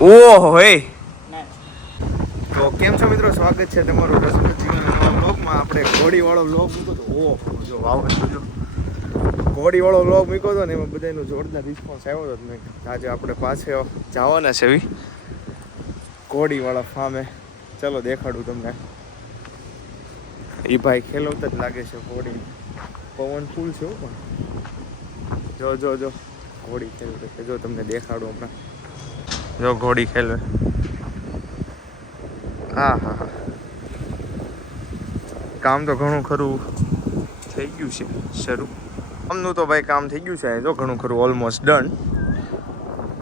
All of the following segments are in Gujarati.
ઓહો હે તો કેમ છો મિત્રો, સ્વાગત છે તમારું રસપ્રદ જીવનના વ્લોગમાં. આપણે ઘોડીવાળો વ્લોગ મૂક્યો તો ઓહો જો વાવ જો ઘોડીવાળો વ્લોગ મૂક્યો હતો ને એમાં બધાનું જોરદાર રિસ્પોન્સ આવ્યો હતો. મેં આજે આપણે પાછે જવાના છે એવી ઘોડીવાળા ફામે. ચલો દેખાડું તમને. એ ભાઈ ખેલવતા જ લાગે છે ઘોડી. પવન ફૂલ છે પણ જો જો જો ઘોડી ખેલવે છે. જો તમને દેખાડું હમણાં. જો ઘોડી ખેલવે. હા હા હા, કામ તો ઘણું ખરું થઈ ગયું છે શરૂ. આમનું તો ભાઈ કામ થઈ ગયું છે. જો ઘણું ખરું ઓલમોસ્ટ ડન.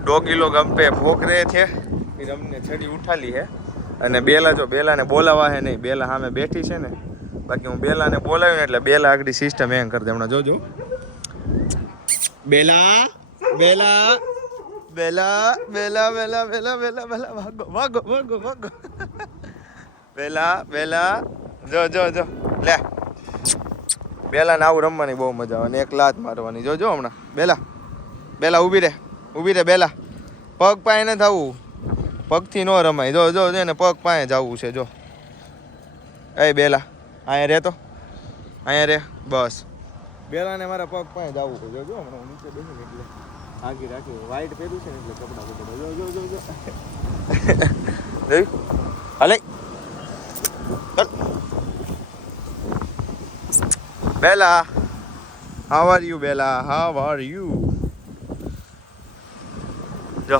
ડોગી લોગ અમ્પે ભોગ રહે છે. फिर અમને છડી ઉઠાલી હે. અને બેલા જો બેલાને બોલાવા હે નહીં. બેલા સામે બેઠી છે ને. બાકી હું બેલાને બોલાવ્યું ને એટલે બેલા આગળ સિસ્ટમ એમ કરી દે. હમણાં જોજો. બેલા બેલા બેલા બેલા બેલા બેલા બેલા બેલા ભાગો ભાગો ભાગો ભાગો. બેલા બેલા જો જો જો લે. બેલા ને આવું રમવાની બહુ મજા આવે. એક લાત મારવાની. જો જો હમણાં બેલા બેલા ઊભી રે ઊભી રે બેલા. પગ પાય ને થવું, પગથી ન રમાય. જો જો ને પગ પાયે જવું છે. જો એ બેલા અહીંયા રે, તો અહીંયા રે બસ. બેલાને મારા પગ પાયે જવું છે. જો જો હમણાં નીચે બેસી ને એટલે આગી રાખી. વાઈટ પહેર્યું છે ને એટલે કપડા બધા. જો જો જો જો જોયું હાલે. Bela how are you? Bela how are you? જો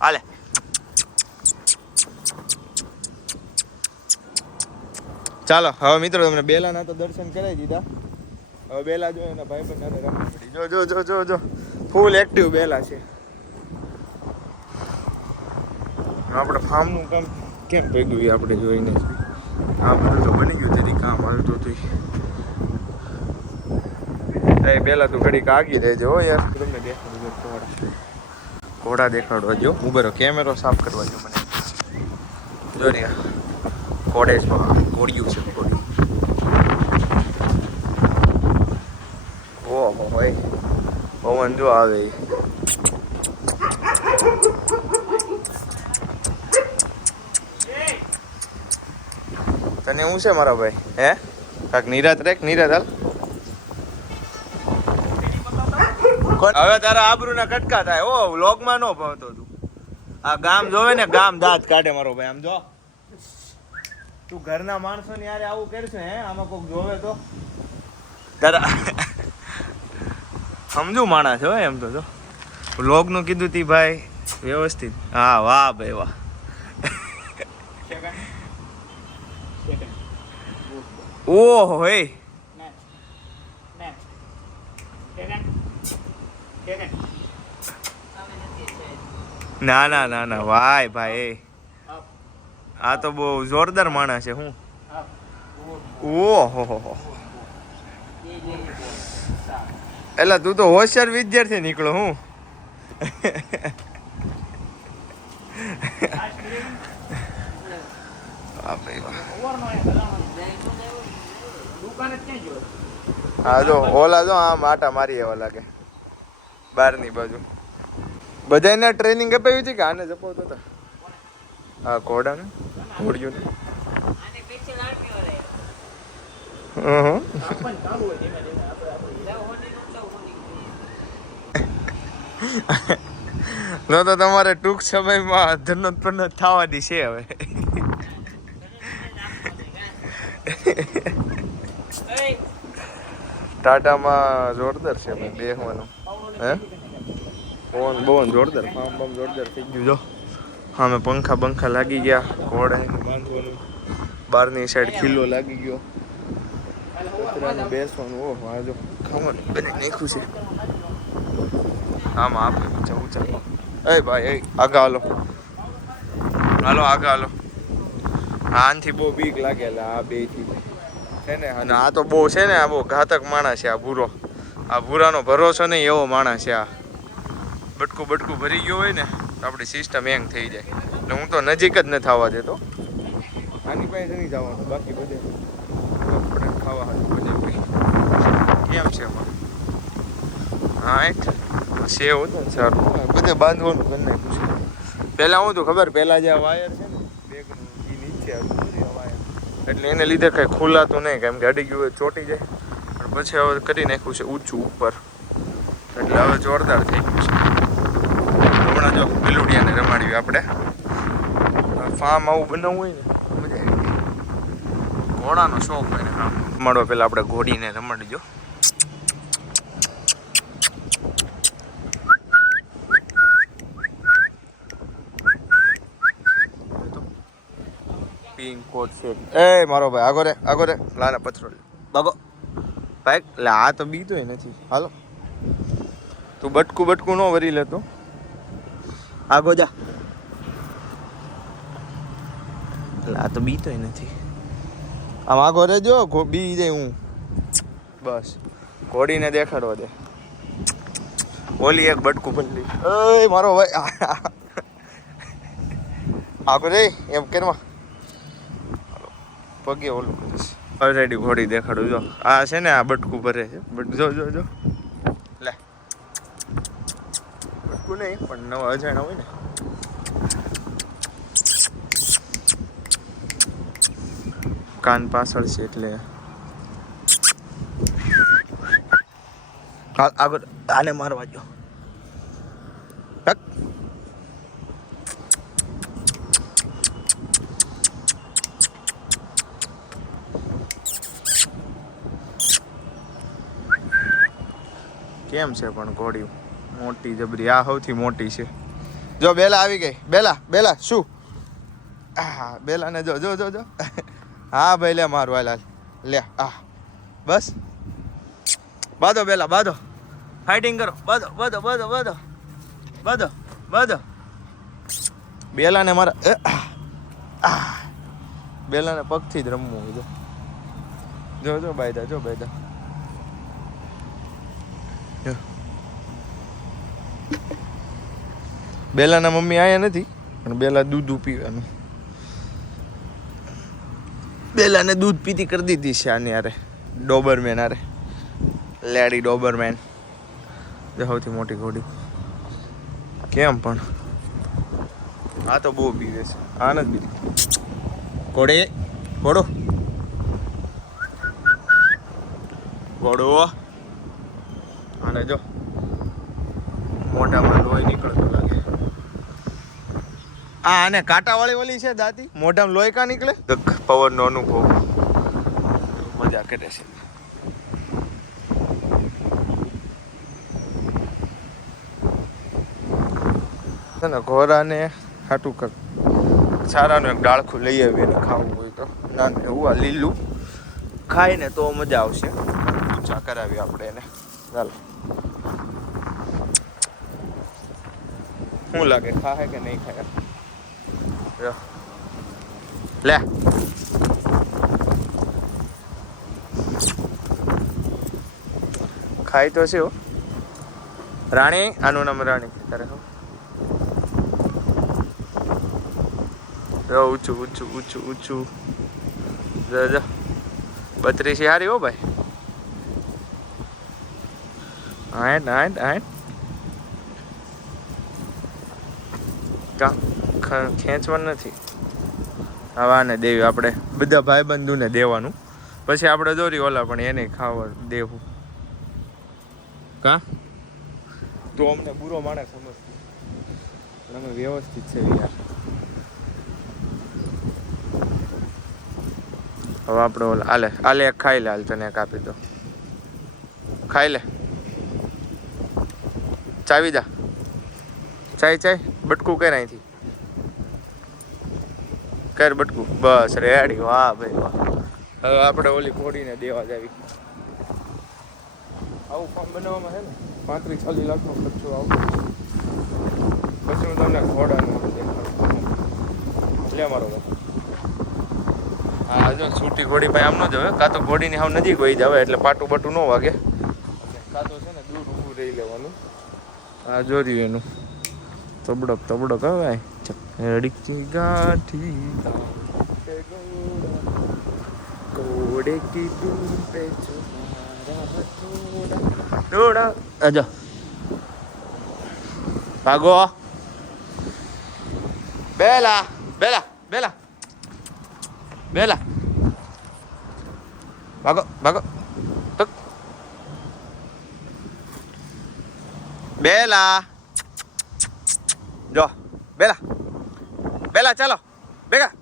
હાલે. ચાલો હવે મિત્રો તમને બેલાના તો દર્શન કરાવી દીધા. હવે બેલા જો એના ભાઈ બંને રમવા પડી. જો જો જો જો જો ફૂલ એક્ટિવ બેલા છે. આપણે ફાર્મનું કામ કેમ ભેગું આપણે જોઈને આ બધું તો બની ગયું. તેથી કામ આવ્યું તો એ પહેલાં તો ઘડીક આગી રહેજો હો યાર. તમને દેખાડજો ઘોડા દેખાડવા જો. ઉભેરો કેમેરો સાફ કરવા જો મને. જો રહ્યા ઘોડે જ ઘોડિયું છે ઘોડી. ઓહો ભાઈ પવન જો આવે. તને શું છે મારા ભાઈ? હે કાક નિરાત રે નિરાત હાલ. હવે તારા આબરૂ ના કટકા થાય. ઓ વ્લોગમાં નો ભાવતો તું. આ ગામ જોવે ને ગામ દાંત કાઢે મારો ભાઈ. આમ જો તું ઘરના માણસો ને યારે આવું કરશે હે? આમાં કોઈક જોવે તો તારા સમજુ માણસ છે એમ તો. જો વ્લોગ નું કીધું તી ભાઈ વ્યવસ્થિત. હા વાહ ભાઈ વાહ. ઓહો હે ના ના ના ના ભાઈ ભાઈ આ તો બહુ જોરદાર માણસ છે. હું ઓહો એટલે તું તો હોશિયાર વિદ્યાર્થી નીકળો. હું હા જો ઓલા જો આમ આટા મારી એવા લાગે બહારની બાજુ. બધાને ટ્રેનિંગ અપાવી હતી કે આને જ અપાવતો હતા? હા ઘોડાને ઘોડિયું ને. ન તો તમારે ટૂંક સમયમાં ધનોત પનોત થવાની છે હવે. ટાટામાં જોરદાર છે બેહવાનું. હે પવન બવન જોરદાર. ફાર્મ બમ જોરદાર થઈ ગયું. જો હા પંખા બંખા લાગી ગયા. ઘોડાને બાંધવાનું. બહારની સાઈડ ખીલ્લો લાગી ગયો. કચરાને બેસવાનું. ઓહો આ જો ખાવાનું બની નાખ્યું છે. આમાં આપણે ઊંચા ઊંચા. એ ભાઈ એ આગા હાલો હાલો આગા હાલો. આનથી બહુ બીક લાગેલા આ બે થી છે ને. અને આ તો બહુ છે ને આ બહુ ઘાતક માણસ છે આ ભૂરો. આ ભૂરાનો ભરોસો નહીં એવો માણસ છે આ. બટકું બટકું ભરી ગયું હોય ને તો આપણી સિસ્ટમ હેંગ થઈ જાય. એટલે હું તો નજીક જ નથી આવવા દેતો. આની પાસે નહીં જવાનું. બાકી બધે 60 સેવ હતું ને સર બધે બાંધવાનું કરી નાખ્યું છે. પહેલાં હું તો ખબર પહેલાં જે આ વાયર છે ને બેગનું એ નીચે હતું વાયર, એટલે એને લીધે કાંઈ ખુલાતું નહીં, કેમ કે અડી ગયું હોય ચોટી જાય. પણ પછી હવે કરી નાખ્યું છે ઊંચું ઉપર, એટલે હવે જોરદાર થઈ ગયું છે. હમણાં જો બિલુડિયાને રમાડ્યું આપણે. ફાર્મ આવું બનાવવું હોય ને મજા આવી. ઘોડાનો શોખ હોય ને રમાડવા પહેલાં આપણે ઘોડીને રમાડીજો. પિંક કોટ છે. એ મારો ભાઈ આગો રે લાના પથરો બાગો ભાઈ. એટલે આ તો બીતોય નથી. હાલો તું બટકું ન વરી લેતો, આગો જા. એટલે આ તો બીતોય નથી. આમ આગો રે જો બી જાય હું બસ ઘોડીને દેખાડવા દે. ઓલી એક બટકું બદલી. એ મારો ભાઈ આગો રે એમ કેરમાં પગે ઓલું કરીશ. ઓલરેડી ઘોડી દેખાડું જો. આ છે ને આ બટકું ભરે છે. જો લે બટકું નહીં પણ નવા અજાણા હોય ને. કાન પાછળ છે એટલે આગળ આને મારવા જો. કેમ છે પણ ઘોડી મોટી જબરી. આ સૌથી મોટી છે. જો બેલા આવી ગઈ. બેલા શું? હા બેલાને જો. હા ભાઈ લે મારું હાલ લે. બસ બાંધો બેલા બાંધો. ફાઇટિંગ કરો. બાંધો. બેલાને મારા બેલાને પગથી જ રમવું હોય. જો બાયદા. બેલાના મમ્મી આયા નથી પણ બેલા દૂધ પીવાનું. બેલાને દૂધ પીતી કરી દીધી છે આની હારે. ડોબરમેન હારે. લેડી ડોબરમેન સૌથી મોટી ઘોડી. કેમ પણ આ તો બહુ પીવે છે. આ નથી પીતી. ઘોડો આને જો મોઢામાં લોહી નીકળતો લાગે. આને કાંટાવાળી ઓલી છે દાદી. મોઢામાં લોહી કા નીકળે? પવનનો અનુભવ મજા કરે છે. ઘોડાને ખાટું કર સારાનું એક ડાળખું લઈ આવીએ ને ખાવું હોય તો. ના એવું આ લીલું ખાઈને તો મજા આવશે. ઊંચા કરાવી આપણે એને. ચાલો શું લાગે ખાય કે નહીં ખાય? લે ખાય તો છે. રાણી આનું નામ રાણી. તારે ઊંચું જો 32 હારી હો ભાઈ. 8 ખેંચવાનું નથી. હવે આને દેવી આપણે બધા ભાઈબંધુને દેવાનું. પછી આપણે દોરી ઓલા પણ એને ખાવા દેવું. કા તો અમને બુરો માણસ સમજતું પણ અમે વ્યવસ્થિત છે યાર. હવે આપણે ઓલા આલે એક ખાઈ લે. હાલ તને એક આપી દો. ખાઈ લે. ચાવી દા. ચાય બટકું કર અહીંથી. કર બટકું. બસ રેડી. વાહ ભાઈ વાહ. હવે આપણે ઓલી ઘોડીને દેવા જ આવી. આવું ફોર્મ બનાવવામાં છે ને 35-40 લાખનો ખર્ચો આવતો. પછી હું તમને ઘોડાનું દેખાડું. લે મારો ભાઈ. હા જો છૂટી ઘોડી ભાઈ આમ ન જવે. કાં તો ઘોડીની હાવ નજીક વહી જાવે એટલે પાટું ન વાગે. કાં તો છે ને દૂર ઊભું રહી લેવાનું. હા જોર્યું એનું તબડક હવે રડીકતી ગાંઠી ઘોડે કી ધૂમ પે થોડા. આજા ભાગો. બેલા બેલા બેલા બેલા ભાગો ભાગો. બેલા જો બેલા બેલા ચાલો બેગા.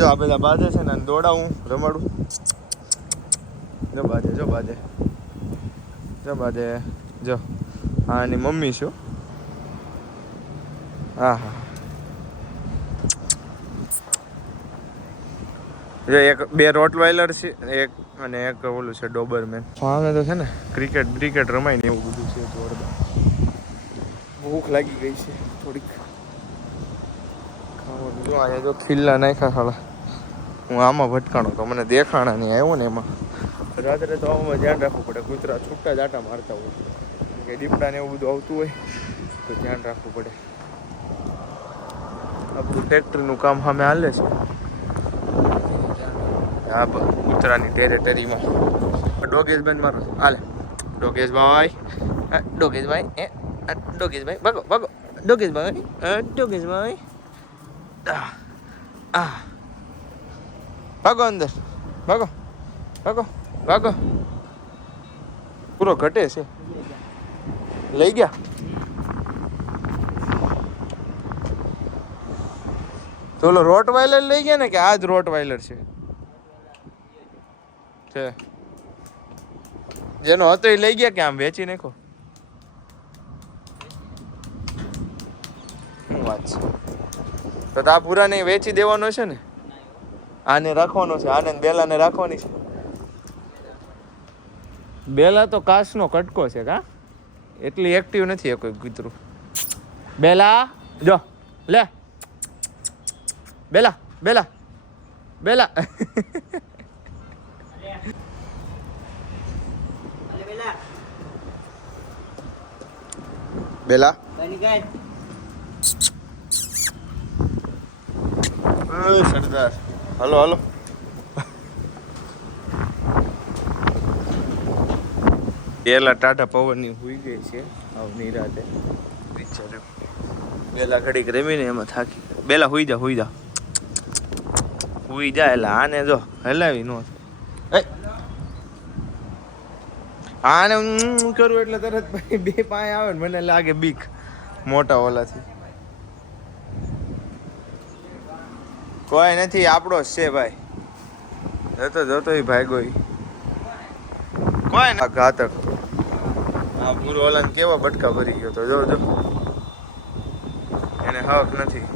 જો આ બધા બાજે છે ને દોડાવું રમાડું. જો બાજે જો બાજે જો બાજે જો. હા એની મમ્મી શું. હા હા જો એક બે રોટવાઇલર છે એક અને એક ઓલું છે ડોબરમેન. અમે તો છે ને ક્રિકેટ રમાય ને એવું બધું છે જોરદાર. ભૂખ લાગી ગઈ છે થોડીક. જો અહીંયા જો ખીલ્લા નાખ્યા ખાલા. હું આમાં ભટકાણો તો મને દેખાણા નહીં આવ્યો ને એમાં. રાત્રે તો આમાં ધ્યાન રાખવું પડે. કૂતરા છૂટા જ આટા મારતા હોય કે દીપડા ને એવું બધું આવતું હોય તો ધ્યાન રાખવું પડે. આપણું ફેક્ટરીનું કામ સામે હાલે છે આ કૂતરાની ટેરેટરીમાં. ડોગેશભાઈ મારો હાલે. ડોગેશભાઈ ડોગેશભાઈ ડોગેશભાઈ ભાગો ભાગો. ડોગેશભાઈ ડોગેશભાઈ ભાગો અંદર ભાગો ભાગો ભાગો. પૂરો ઘટે છે. લઈ ગયા. તો ઓલો રોટવાઇલર લઈ ગયા ને કે આ જ રોટવાઇલર છે જેનો હતો એ લઈ ગયા કે આમ વેચી નાખો. શું વાત છે. તો આ પૂરા ને વેચી દેવાનો છે ને. આને રાખવાનો છે. આને બેલાને રાખવાની છે. બેલા તો કાચનો કટકો છે કા. એટલી એક્ટિવ નથી એ કોઈ કૂતરું. બેલા જો લે બેલા બેલા બેલા. બેલા સરદાર હલો હલો. બેલા ટાટા પવનની હુઈ ગઈ છે આવની રાતે. બિચારો બેલા ઘડીક રમીને એમાં થાકી. બેલા હુઈ જા હુઈ જા હુઈ જા. એટલે આને જો હલાવી નો આને હું કરું એટલે તરત બે પાય આવે ને મને લાગે બીક મોટા ઓલાથી. કોઈ નથી આપણો જ છે ભાઈ. જતો જતો ભાગ્યો કોઈ ના ઘાતક. આ પૂરો ઓલાને કેવા બટકા ભરી ગયો તો જો જો એને હક નથી.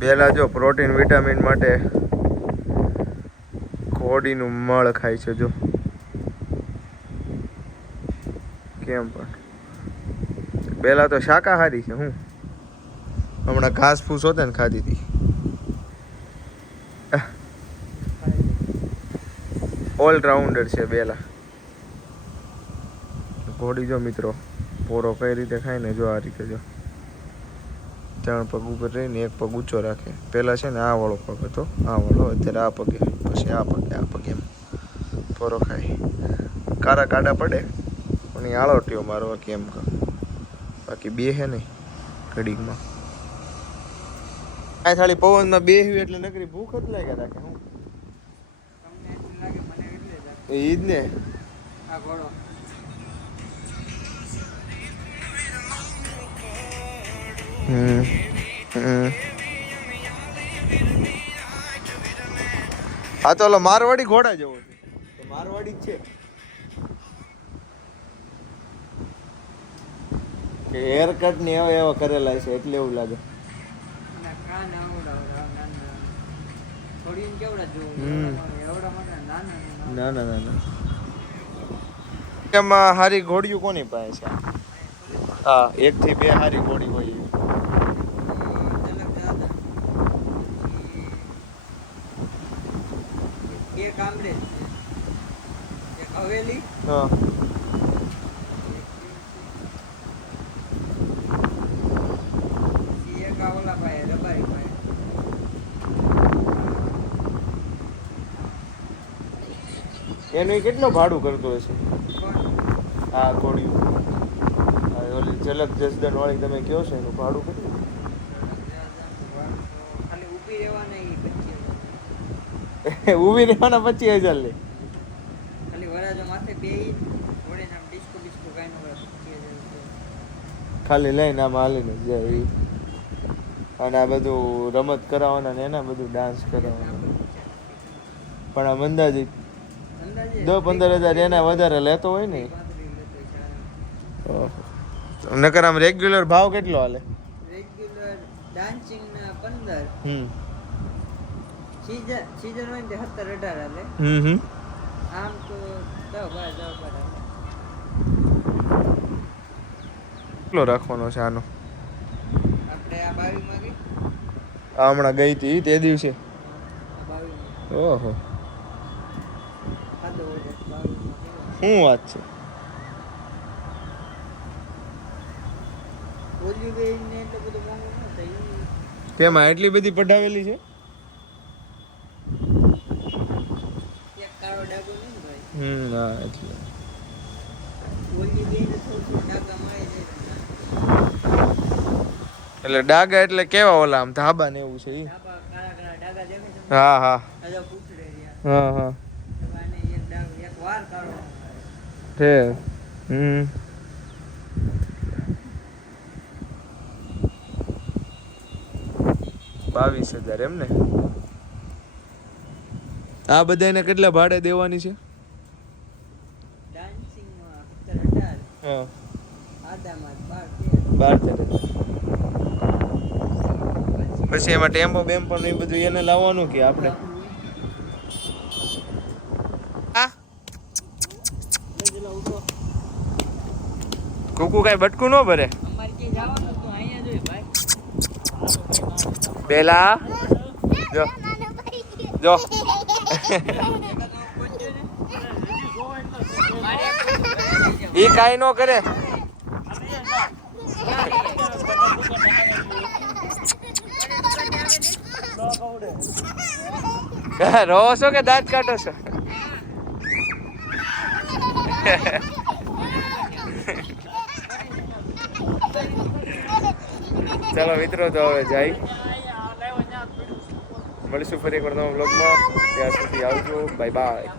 પહેલા જો પ્રોટીન વિટામિન માટે ઘોડીનું મળ ખાય છે જો કેમ. પણ પહેલા તો શાકાહારી છે. હું હમણાં ઘાસ ફૂસ હોતે ને ખાધી હતી. ઓલરાઉન્ડર છે બેલા. ઘોડી જો મિત્રો પોરો કઈ રીતે ખાય ને જો આ રીતે જો 3 પગ ઉપર રહીને 1 પગ ઊંચો રાખે. પહેલા છે ને આ વાળો પગ હતો આ વાળો. અત્યારે આ પગે પછી આ પગે એમ પોરો ખાય. કારા કાડા પડે પણ એ આળોટીઓ મારવા કેમ કર. બાકી બે હે નહીં ઘડીકમાં. આ થાળી પવનમાં બેહવી એટલે નકરી ભૂખ જ લાગે રાખે. હું એ જ ને. આ તો ઓલો મારવાડી ઘોડા જેવો છે. તો મારવાડી જ છે કે હેર કટ ને એવા કરેલા છે એટલે એવું લાગે. ના ના ના ના. એમાં હારી ઘોડીયું કોની પાસે છે? હા 1 થી 2 હારી ઘોડી હોય. એક આંબળે એક હવેલી. હા એક આવલા પાસે રબારી પાસે. એનું કેટલો ભાડું કરતો હશે આ ઘોડિયું? ઓલી ઝલક જસદણ વાળી તમે કહો છો એનું ભાડું કેટલું? ખાલી ઊભી રહેવાના ઈ 25,000. ઊભી રહેવાના 25,000 લે. ખાલી વરાજો માથે બેહી ઘોડે નામ ડિસ્કો ડિસ્કો કાઈ નો 25,000. ખાલી લઈને આમ હાલીને જાય ઈ. અને આ બધું રમત કરાવવાના ને એના બધું ડાન્સ કરાવવાના. પણ આમ અંદાજિત અંદાજે 10-15,000 એના વધારે લેતો હોય ને. 35 લેતો છે. ઓહો. નકર આમ રેગ્યુલર ભાવ કેટલો હાલે? રેગ્યુલર ડાન્સિંગ ના 15. હમ સીઝન હોય ને તે 17-18 હાલે. હમ આમ તો 10-12 હાલે. કેટલો રાખવાનો છે આનો? આપણે આ 22 માં ગઈ. આ હમણાં ગઈ હતી તે દિવસે. આ 22 માં ઓહો ખાધો હોય 22 માં શું વાત છે. ઓલી વેઈ ને એટલે બધું મોંઘું ન થાય. તેમાં એટલી બધી પઢાવેલી છે? એક કાળો ડાઘો નહીં ને ભાઈ. હા એટલે ઓલી વેઈ ને થોડું ડાઘા મળે છે. એટલે ડાગા એટલે કેવા ઓલા આમ ધાબા ને એવું છે ઈ? ડાબા કાળા કાળા ડાઘા દેખાય છે. હા હા હજો પૂછડે રહ્યા. હા હા અને એક ડાઘ એક વાર કાળો. છે. 22,000 એમ ને? આ બધાને કેટલા ભાડે દેવાની છે? ડાન્સિંગ માં 17-18. હા આદામાં 12. પછી એમાં ટેમ્પો બેમ્પો ને એ બધું એને લાવવાનું કે આપણે? હા કુકુ કઈ બટકું ન ભરે? અમારે જે જવાનું તો અહીંયા જોઈ ભાઈ. બેલા જો જો ઈ કાઈ નો કરે. રો છો કે દાંત કાઢો છો? ચાલો મિત્રો તો હવે જાય મળીશું ફરી એક વાર નવા બ્લોગમાં. ત્યાં સુધી આવજો. Bye bye.